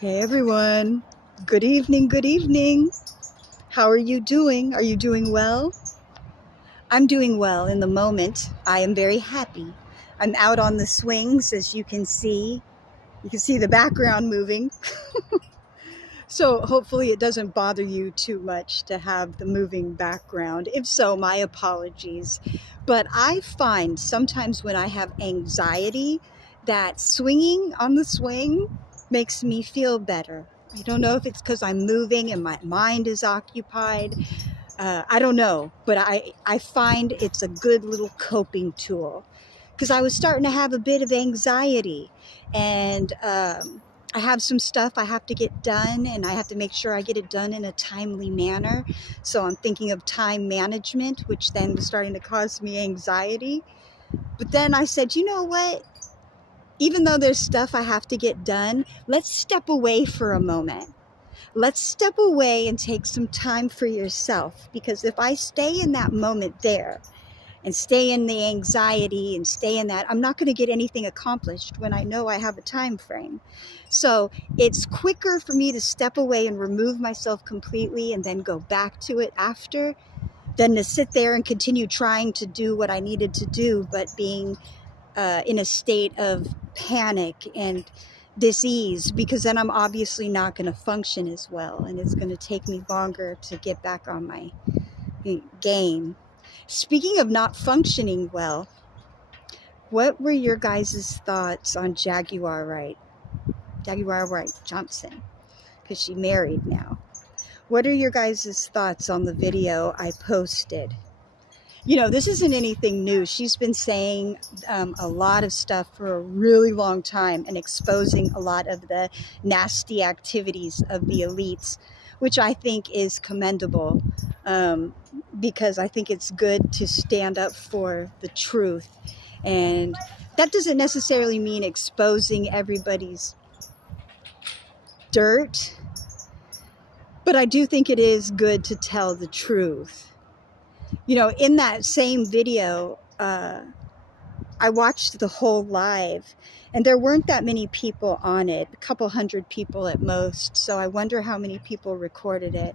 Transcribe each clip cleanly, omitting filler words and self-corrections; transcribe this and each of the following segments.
Hey everyone, good evening, good evening. How are you doing? Are you doing well? I'm doing well in the moment. I am very happy. I'm out on the swings, as you can see. You can see the background moving. So hopefully it doesn't bother you too much to have the moving background. If so, my apologies. But I find sometimes when I have anxiety that swinging on the swing makes me feel better. I don't know if it's because I'm moving and my mind is occupied. I don't know, but I find it's a good little coping tool because I was starting to have a bit of anxiety, and I have some stuff I have to get done, and I have to make sure I get it done in a timely manner. So I'm thinking of time management, which then was starting to cause me anxiety. But then I said, you know what? Even though there's stuff I have to get done, let's step away for a moment. Let's step away and take some time for yourself, because if I stay in that moment there and stay in the anxiety and stay in that, I'm not going to get anything accomplished when I know I have a time frame. So it's quicker for me to step away and remove myself completely and then go back to it after than to sit there and continue trying to do what I needed to do, but being in a state of panic and dis-ease, because then I'm obviously not going to function as well, and it's going to take me longer to get back on my game. Speaking of not functioning well, what were your guys' thoughts on Jaguar Wright Johnson? Because she's married now. What are your guys' thoughts on the video I posted? You know, this isn't anything new. She's been saying a lot of stuff for a really long time and exposing a lot of the nasty activities of the elites, which I think is commendable, because I think it's good to stand up for the truth. And that doesn't necessarily mean exposing everybody's dirt, but I do think it is good to tell the truth. You know, in that same video, I watched the whole live, and there weren't that many people on it, a couple hundred people at most, so I wonder how many people recorded it.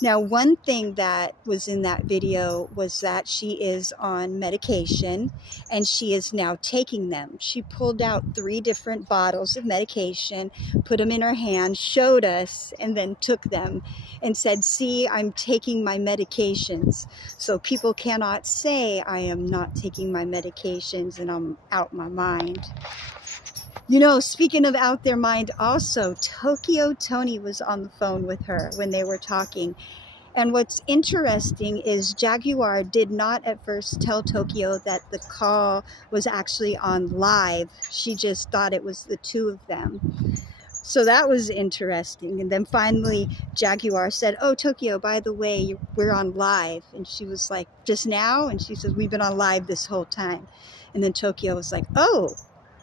Now, one thing that was in that video was that she is on medication, and she is now taking them. She pulled out 3 different bottles of medication, put them in her hand, showed us, and then took them and said, "See, I'm taking my medications." So people cannot say I am not taking my medications and I'm out my mind. You know, speaking of out their mind, also, Toni was on the phone with her when they were talking. And what's interesting is Jaguar did not at first tell Tokyo that the call was actually on live. She just thought it was the 2 of them. So that was interesting. And then finally, Jaguar said, "Oh, Tokyo, by the way, we're on live." And she was like, "Just now?" And she said, "We've been on live this whole time." And then Tokyo was like, "Oh,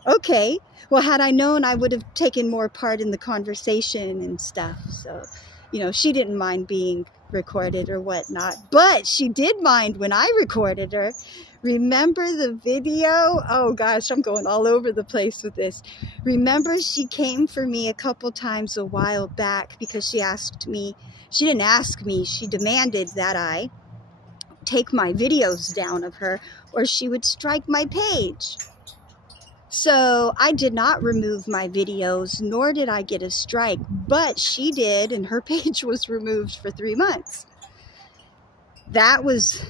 okay. Well, had I known, I would have taken more part in the conversation and stuff." So, you know, she didn't mind being recorded or whatnot, but she did mind when I recorded her. Remember the video? Oh gosh, I'm going all over the place with this. Remember, she came for me a couple times a while back because she didn't ask me, she demanded that I take my videos down of her or she would strike my page. So I did not remove my videos, nor did I get a strike, but she did, and her page was removed for 3 months. That was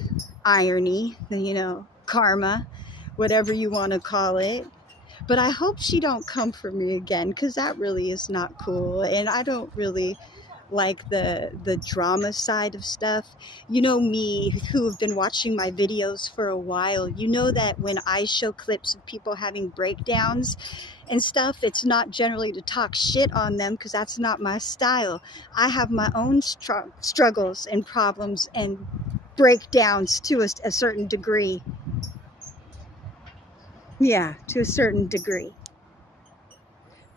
irony, you know, karma, whatever you want to call it. But I hope she don't come for me again, because that really is not cool, and I don't really like the drama side of stuff. You know me, who have been watching my videos for a while, you know that when I show clips of people having breakdowns and stuff, it's not generally to talk shit on them, because that's not my style. I have my own struggles and problems and breakdowns to a certain degree. Yeah, to a certain degree.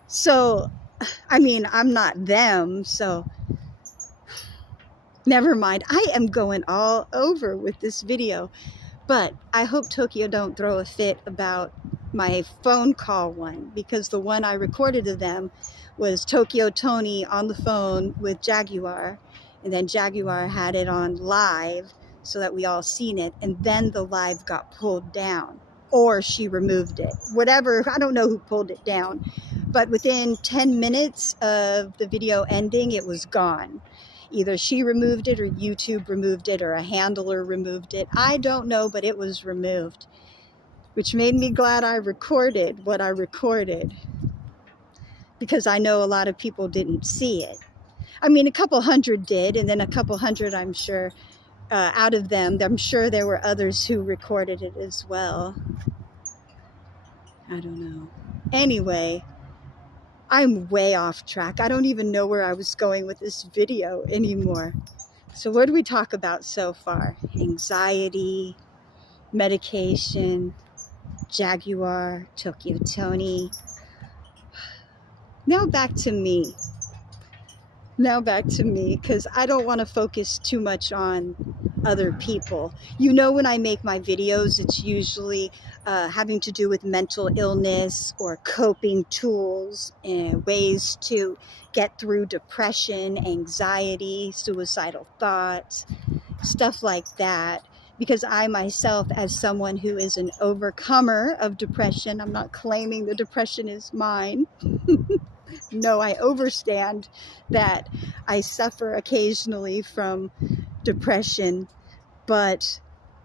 So, I mean, I'm not them, so never mind. I am going all over with this video, but I hope Tokyo don't throw a fit about my phone call one, because the one I recorded of them was Toni on the phone with Jaguar, and then Jaguar had it on live so that we all seen it, and then the live got pulled down, or she removed it, whatever. I don't know who pulled it down, but within 10 minutes of the video ending, it was gone. Either she removed it, or YouTube removed it, or a handler removed it. I don't know, but it was removed, which made me glad I recorded what I recorded, because I know a lot of people didn't see it. I mean, a couple hundred did, and then a couple hundred, I'm sure, out of them, I'm sure there were others who recorded it as well. I don't know. Anyway, I'm way off track. I don't even know where I was going with this video anymore. So what did we talk about so far? Anxiety, medication, Jaguar, Toni. Now back to me. Because I don't want to focus too much on other people. You know, when I make my videos, it's usually having to do with mental illness or coping tools and ways to get through depression, anxiety, suicidal thoughts, stuff like that. Because I myself, as someone who is an overcomer of depression, I'm not claiming the depression is mine. No, I understand that I suffer occasionally from depression, but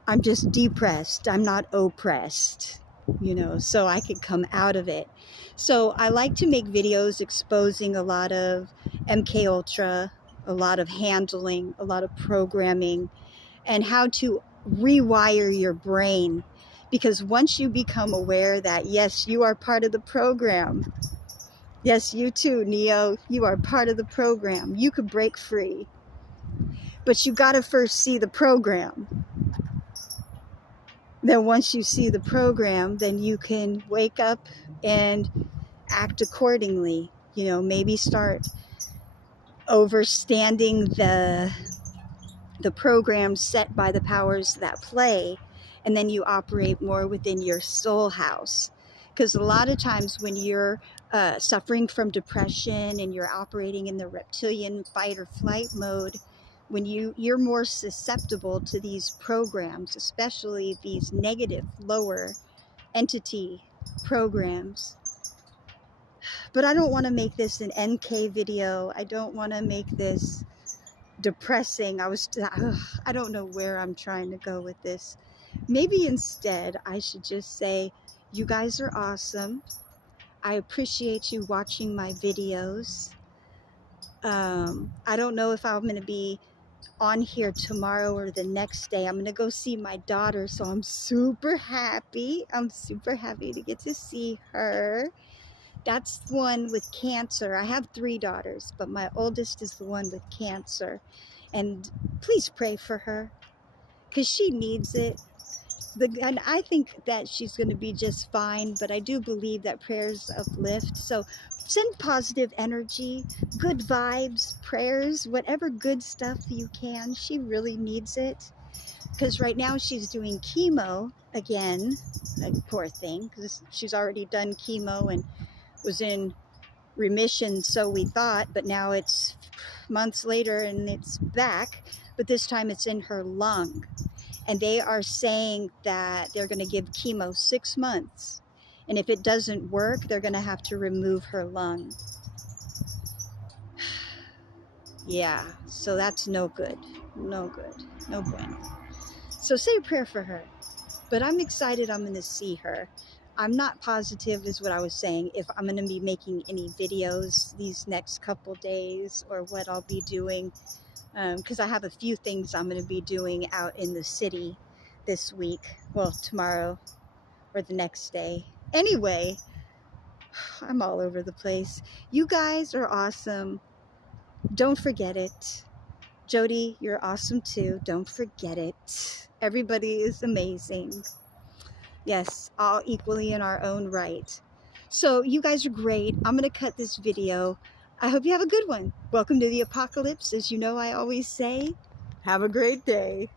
I'm just depressed. I'm not oppressed, you know, so I could come out of it. So I like to make videos exposing a lot of MK Ultra, a lot of handling, a lot of programming, and how to rewire your brain. Because once you become aware that, yes, you are part of the program. Yes, you too, Neo, you are part of the program. You could break free. But you got to first see the program. Then once you see the program, then you can wake up and act accordingly. You know, maybe start overstanding the program set by the powers that play, and then you operate more within your soul house. Because a lot of times when you're suffering from depression and you're operating in the reptilian fight or flight mode, when you're more susceptible to these programs, especially these negative lower entity programs. But I don't want to make this an NK video. I don't want to make this depressing. I don't know where I'm trying to go with this. Maybe instead I should just say, you guys are awesome. I appreciate you watching my videos. I don't know if I'm going to be on here tomorrow or the next day. I'm going to go see my daughter, so I'm super happy. I'm super happy to get to see her. That's the one with cancer. I have 3 daughters, but my oldest is the one with cancer. And please pray for her, because she needs it. And I think that she's going to be just fine, but I do believe that prayers uplift. So send positive energy, good vibes, prayers, whatever good stuff you can. She really needs it, because right now she's doing chemo again. Poor thing, because she's already done chemo and was in remission, so we thought, but now it's months later and it's back, but this time it's in her lung. And they are saying that they're going to give chemo 6 months. And if it doesn't work, they're going to have to remove her lung. Yeah, so that's no good. No good. No bueno. So say a prayer for her. But I'm excited I'm going to see her. I'm not positive, is what I was saying, if I'm going to be making any videos these next couple days or what I'll be doing. Because I have a few things I'm going to be doing out in the city this week. Well, tomorrow or the next day. Anyway, I'm all over the place. You guys are awesome. Don't forget it. Jody, you're awesome too. Don't forget it. Everybody is amazing. Yes, all equally in our own right. So you guys are great. I'm going to cut this video. I hope you have a good one. Welcome to the apocalypse. As you know, I always say, have a great day.